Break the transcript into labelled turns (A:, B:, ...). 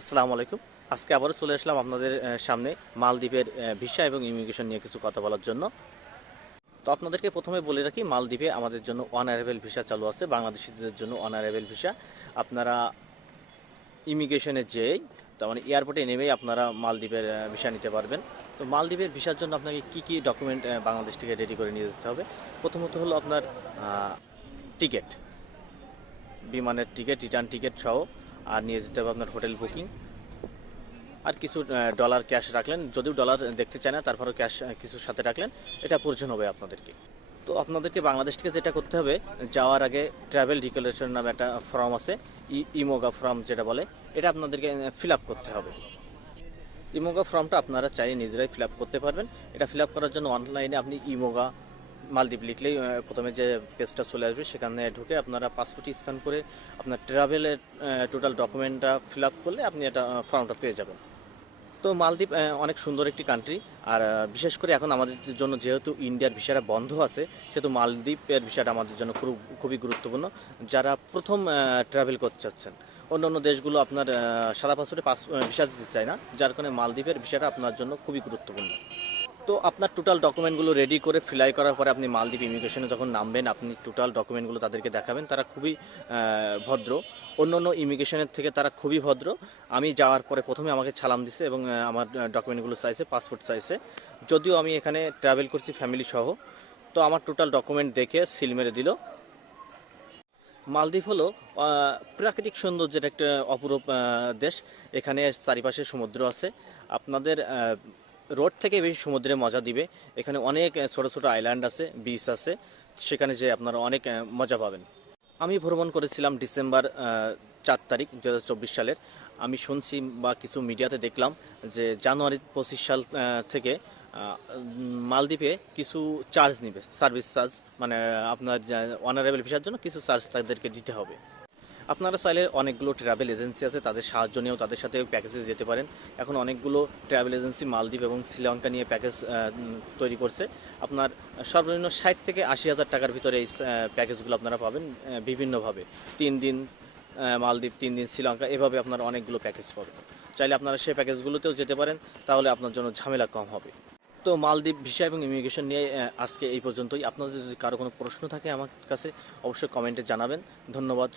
A: আসসালামু আলাইকুম। আজকে আবারও চলে আসলাম আপনাদের সামনে মালদ্বীপের ভিসা এবং ইমিগ্রেশন নিয়ে কিছু কথা বলার জন্য। তো আপনাদেরকে প্রথমে বলে রাখি, মালদ্বীপে আমাদের জন্য অ্যারাইভেল ভিসা চালু আছে, বাংলাদেশিদের জন্য অ্যারাইভেল ভিসা আপনারা ইমিগ্রেশনে যেই তার মানে এয়ারপোর্টে নেমেই আপনারা মালদ্বীপের ভিসা নিতে পারবেন। তো মালদ্বীপের ভিসার জন্য আপনাকে কি কি ডকুমেন্ট বাংলাদেশ থেকে রেডি করে নিয়ে যেতে হবে? প্রথমত হলো আপনার টিকিট বিমানের টিকিট রিটার্ন টিকিট সহ আর নিয়ে যেতে হবে আপনার হোটেল বুকিং। আর কিছু ডলার ক্যাশ রাখলেন। যদিও ডলার দেখতে চায় না, তারপরেও ক্যাশ কিছু সাথে রাখলেন। এটা প্রয়োজন হবে আপনাদেরকে। তো আপনাদেরকে বাংলাদেশ থেকে যেটা করতে হবে, যাওয়ার আগে ট্রাভেল ডিক্লারেশন নামে একটা ফর্ম আছে ইমোগা ফর্ম যেটা বলে, এটা আপনাদেরকে ফিল করতে হবে। ইমোগা ফর্মটা আপনারা চাইলে নিজেরাই ফিল করতে পারবেন। এটা ফিল করার জন্য অনলাইনে আপনি ইমোগা মালদ্বীপ লিখলেই প্রথমে যে পেজটা চলে আসবে, সেখানে ঢুকে আপনারা পাসপোর্ট স্ক্যান করে আপনার ট্রাভেলের টোটাল ডকুমেন্টটা ফিল আপ করলে আপনি এটা ফর্মটা পেয়ে যাবেন। তো মালদ্বীপ অনেক সুন্দর একটি কান্ট্রি আর বিশেষ করে এখন আমাদের জন্য যেহেতু ইন্ডিয়ার ভিসাটা বন্ধ আছে, সেহেতু মালদ্বীপের ভিসাটা আমাদের জন্য খুব খুবই গুরুত্বপূর্ণ। যারা প্রথম ট্রাভেল করতে চাচ্ছেন, অন্য অন্য দেশগুলো আপনার সাদা পাসপোর্টে পাস ভিসা দিতে চায় না, যার কারণে মালদ্বীপের ভিসাটা আপনার জন্য খুবই গুরুত্বপূর্ণ। তো আপনার টোটাল ডকুমেন্টগুলো রেডি করে ফিলাই করার পরে আপনি মালদ্বীপ ইমিগ্রেশনে যখন নামবেন, আপনি টোটাল ডকুমেন্টগুলো তাদেরকে দেখাবেন। তারা খুবই ভদ্র। অন্য অন্য ইমিগ্রেশনের থেকে তারা খুবই ভদ্র। আমি যাওয়ার পরে প্রথমে আমাকে ছালাম দিছে এবং আমার ডকুমেন্টগুলো চাইছে পাসপোর্ট চাইছে যদিও আমি এখানে ট্রাভেল করছি ফ্যামিলি সহ, তো আমার টোটাল ডকুমেন্ট দেখে সিল মেরে দিল। মালদ্বীপ হলো প্রাকৃতিক সৌন্দর্যের একটা অপরূপ দেশ। এখানে চারিপাশে সমুদ্র আছে। আপনাদের রোড থেকে বেশি সমুদ্রে মজা দিবে। এখানে অনেক ছোট ছোট আইল্যান্ড আছে বিচ আছে, সেখানে যে আপনারা অনেক মজা পাবেন। আমি ভ্রমণ করেছিলাম ডিসেম্বর চার তারিখ দু হাজার চব্বিশ সালের। আমি শুনছি বা কিছু মিডিয়াতে দেখলাম যে জানুয়ারি পঁচিশ সাল থেকে মালদ্বীপে কিছু চার্জ নিবে সার্ভিস চার্জ মানে আপনার অনারেবল ভিসার জন্য কিছু চার্জ তাদেরকে দিতে হবে। আপনারা চাইলে অনেকগুলো ট্রাভেল এজেন্সি আছে, তাদের সাহায্য নিয়েও তাদের সাথে প্যাকেজে যেতে পারেন। এখন অনেকগুলো ট্রাভেল এজেন্সি মালদ্বীপ এবং শ্রীলঙ্কা নিয়ে প্যাকেজ তৈরি করছে। আপনার সর্বনিম্ন ষাট থেকে আশি হাজার টাকার ভিতরে এই প্যাকেজগুলো আপনারা পাবেন বিভিন্নভাবে। তিন দিন মালদ্বীপ, তিন দিন শ্রীলঙ্কা, এভাবে আপনারা অনেকগুলো প্যাকেজ পাবেন। চাইলে আপনারা সেই প্যাকেজগুলোতেও যেতে পারেন, তাহলে আপনার জন্য ঝামেলা কম হবে। তো মালদ্বীপ ভিসা এবং ইমিগ্রেশন নিয়ে আজকে এই পর্যন্তই। আপনাদের যদি কারও কোনো প্রশ্ন থাকে আমার কাছে, অবশ্যই কমেন্টে জানাবেন। ধন্যবাদ।